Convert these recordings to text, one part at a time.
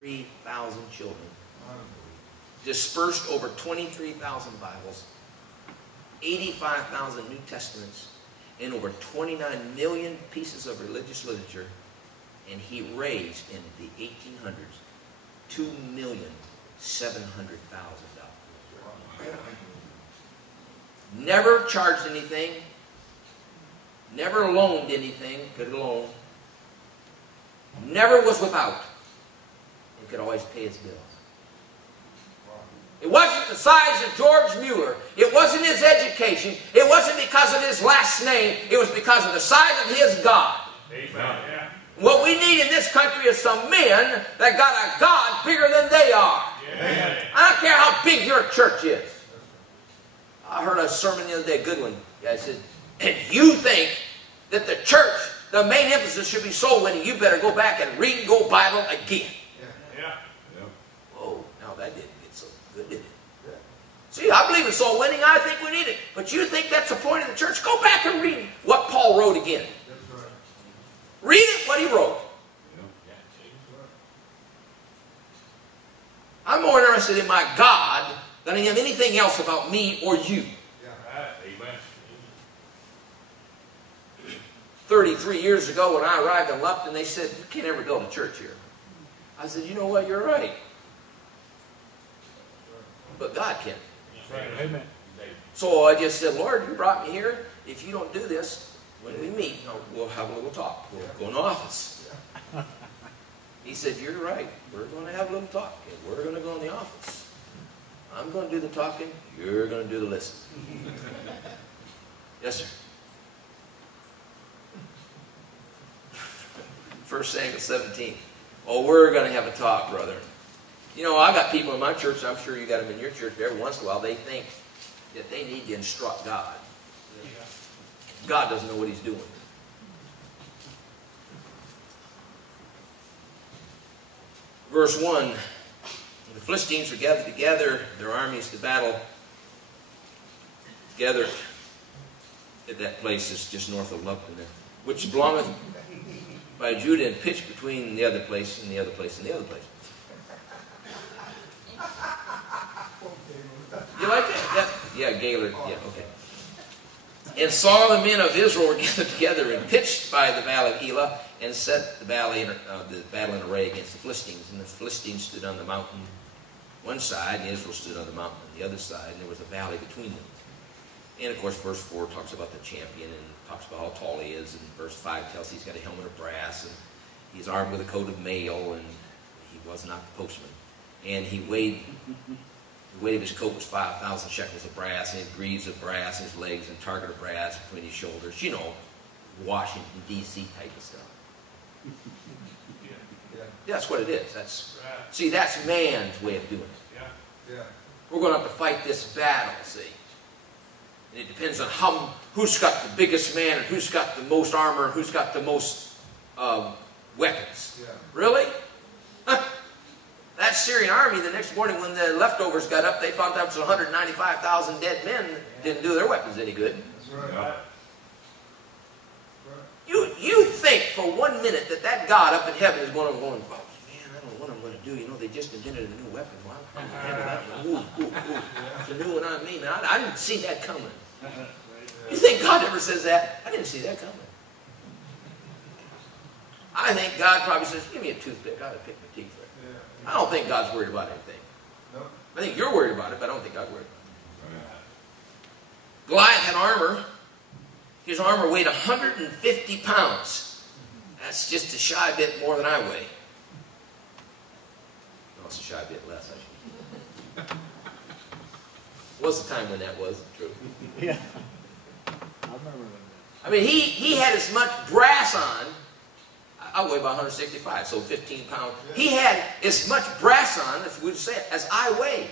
3,000 children. Dispersed over 23,000 Bibles, 85,000 New Testaments, and over 29 million pieces of religious literature. And he raised in the 1800s $2,700,000. Never charged anything, never loaned anything, could loan, never was without, and could always pay his bills. It wasn't the size of George Mueller. It wasn't his education. It wasn't because of his last name. It was because of the size of his God. Amen. Yeah. What we need in this country is some men that got a God bigger than they are. Yeah. I don't care how big your church is. I heard a sermon the other day, a good one. I said, if you think that the church, the main emphasis should be soul winning, you better go back and read your Bible again. Yeah. Yeah. Oh, now that didn't get so good, did it? Yeah. See, I believe in soul winning. I think we need it. But you think that's the point of the church? Go back and read what Paul wrote again. That's right. Read it, what he wrote. I'm more interested in my God than I am anything else about me or you. Yeah. Amen. 33 years ago when I arrived in Lupton, they said, you can't ever go to church here. I said, you know what, you're right. But God can. Amen. So I just said, Lord, you brought me here. If you don't do this, when we meet, we'll have a little talk. We'll go in the office. He said, you're right. We're going to have a little talk. And we're going to go in the office. I'm going to do the talking. You're going to do the listening. Yes, sir. 1 Samuel 17. Oh, we're going to have a talk, brother. You know, I got people in my church, I'm sure you got them in your church, every once in a while they think that they need to instruct God. God doesn't know what he's doing. Verse 1, the Philistines were gathered together, their armies to battle, together at that place is just north of Lupton, which belongeth by Judah, and pitched between the other place and the other place and the other place. You like that? Yeah, Gaylord. Yeah, okay. And Saul and the men of Israel were gathered together and pitched by the valley of Elah, and set the battle in array against the Philistines. And the Philistines stood on the mountain one side, and Israel stood on the mountain on the other side, and there was a valley between them. And of course, verse 4 talks about the champion, and talks about how tall he is, and verse 5 tells he's got a helmet of brass, and he's armed with a coat of mail, and he was not the postman. And the weight of his coat was 5,000 shekels of brass, and his greaves of brass, and his legs, and target of brass between his shoulders. You know, Washington, D.C. type of stuff. Yeah. That's what it is. See, that's man's way of doing it. Yeah. We're going to have to fight this battle, see. And it depends on who's got the biggest man, and who's got the most armor, and who's got the most weapons. Yeah. Really? Huh? That Syrian army, the next morning when the leftovers got up, they found out it was 195,000 dead men. Didn't do their weapons any good. That's right. You think for 1 minute that God up in heaven is going, oh, man, I don't know what I'm going to do. You know, they just invented a new weapon. Well, I'm going to handle that one. Ooh. It's a new one on me, man. I didn't see that coming. You think God ever says that? I didn't see that coming. I think God probably says, give me a toothpick. I ought to pick my teeth right. I don't think God's worried about anything. I think you're worried about it, but I don't think God's worried about it. Goliath had armor. His armor weighed 150 pounds. That's just a shy bit more than I weigh. No, it's a shy bit less, actually. Was the time when that wasn't true. Yeah. I remember that. I mean, he had as much brass on. I weigh about 165, so 15 pounds. He had as much brass on, if we would say it, as I weigh.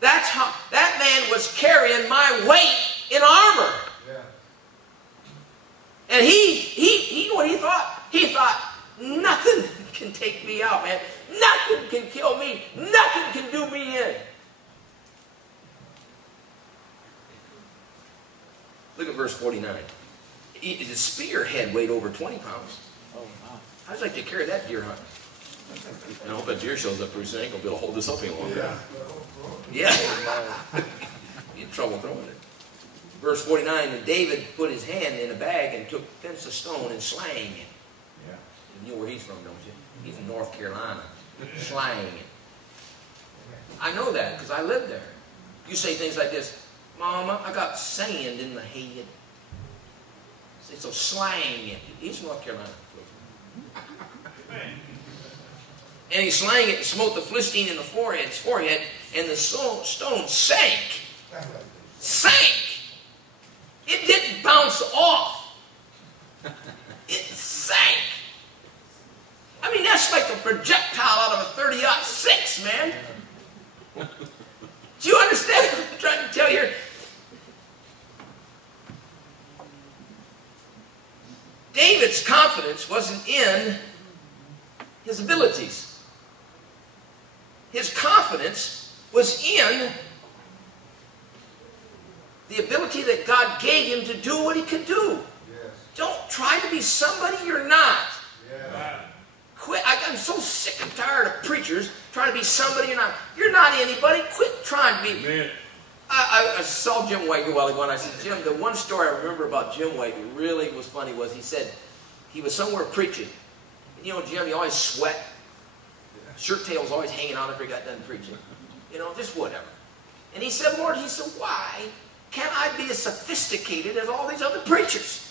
That's how that man was carrying my weight in armor. And he knew what he thought. He thought, nothing can take me out, man. Nothing can kill me. Nothing can do me in. Look at verse 49. The spearhead weighed over 20 pounds. Oh, wow. How'd you like to carry that deer hunt? And I hope that deer shows up pretty soon. I ain't going to be able to hold this up any longer. Yeah. You're in trouble throwing it. Verse 49, and David put his hand in a bag and took thence a stone and slang it. Yeah. You know where he's from, don't you? He's in North Carolina. Slang it. I know that because I lived there. You say things like this, Mama, I got sand in my head. Say, so slang it. He's from North Carolina. And he slang it and smote the Philistine in the forehead, and the stone sank. Sank. It didn't bounce off. It sank. I mean, that's like a projectile out of a 30-06, man. Do you understand what I'm trying to tell you here? David's confidence wasn't in his abilities. His confidence was in the ability that God gave him to do what he could do. Yes. Don't try to be somebody you're not. Yeah. Quit. I'm so sick and tired of preachers trying to be somebody you're not. You're not anybody. Quit trying to be. Amen. I saw Jim White here a while ago, and I said, Jim, the one story I remember about Jim White that really was funny was he said he was somewhere preaching. And you know, Jim, you always sweat. Shirt tail was always hanging out after he got done preaching. You know, just whatever. And he said, Lord, he said, why can't I be as sophisticated as all these other preachers?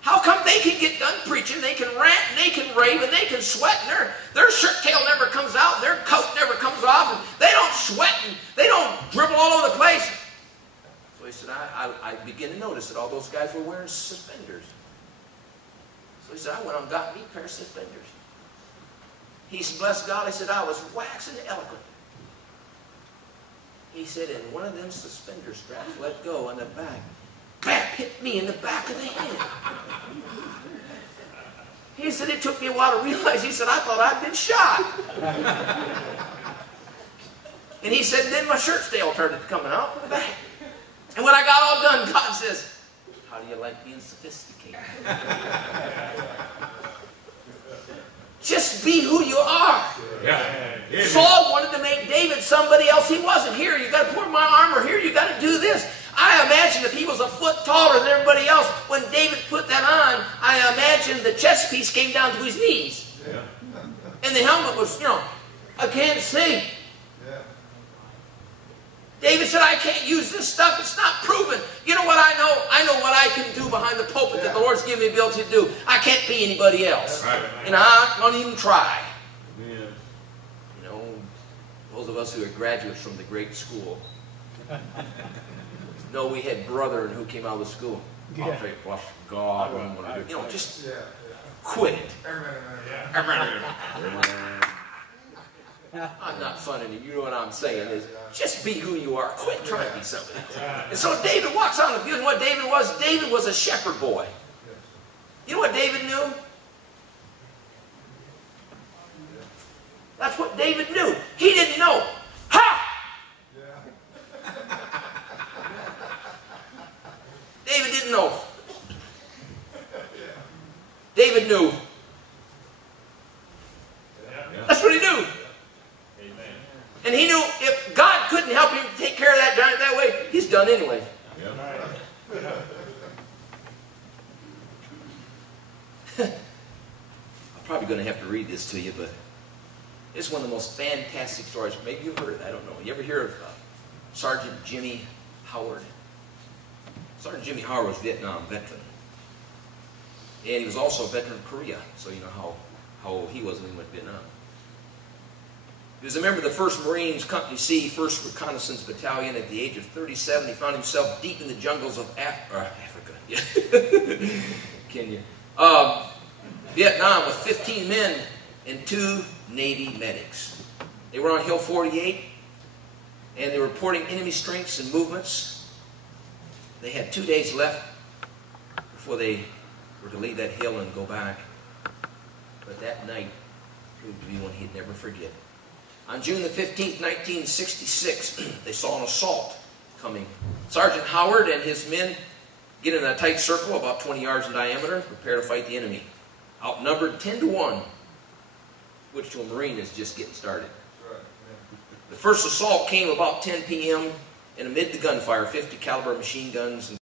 How come they can get done preaching, they can rant, and they can rave, and they can sweat, and their shirt tail never comes out, and their coat never comes off, and they don't sweat, and they don't dribble all over the place. So he said, I began to notice that all those guys were wearing suspenders. So he said, I went and got me a pair of suspenders. He said, bless God, I said, I was waxing eloquent. He said, and one of them suspender straps let go on the back. Bam! Hit me in the back of the head. He said, it took me a while to realize, he said, I thought I'd been shot. And he said, then my shirt tail started coming out the back. And when I got all done, God says, how do you like being sophisticated? Just be who you are. Yeah. Saul wanted to make David somebody else he wasn't. Here, you got to put my armor. Here, you got to do this. I imagine if he was a foot taller than everybody else, when David put that on, I imagine the chest piece came down to his knees. Yeah. And the helmet was, you know, I can't see. Yeah. David said, I can't use this stuff. It's not proven. You know what I know? I know what I can do behind the pulpit that the Lord's given me the ability to do. I can't be anybody else. Right. And I don't even try. Yeah. You know, those of us who are graduates from the great school. No, we had brethren who came out of the school. Yeah. I'll say, bless God. You know, just quit it. I'm not funning you. You know what I'm saying is, just be who you are. Quit trying to be somebody. And so David walks on the field, and what David was? David was a shepherd boy. You know what David knew? That's what David knew. He didn't know. Ha! David didn't know. David knew. That's what he knew. And he knew if God couldn't help him take care of that giant that way, he's done anyway. I'm probably going to have to read this to you, but it's one of the most fantastic stories. Maybe you've heard it. I don't know. You ever hear of Sergeant Jimmy Howard? Sergeant Jimmy Howard was a Vietnam veteran. And he was also a veteran of Korea, so you know how old he was when he went to Vietnam. He was a member of the 1st Marines Company C, 1st Reconnaissance Battalion. At the age of 37, he found himself deep in the jungles of Africa. Kenya. Vietnam with 15 men and 2 Navy medics. They were on Hill 48, and they were reporting enemy strengths and movements. They had 2 days left before they were to leave that hill and go back. But that night proved to be one he'd never forget. On June the 15th, 1966, they saw an assault coming. Sergeant Howard and his men get in a tight circle about 20 yards in diameter, prepare to fight the enemy. Outnumbered 10 to 1. which to a Marine is just getting started. Right. Yeah. The first assault came about 10 p.m. and amid the gunfire, 50 caliber machine guns and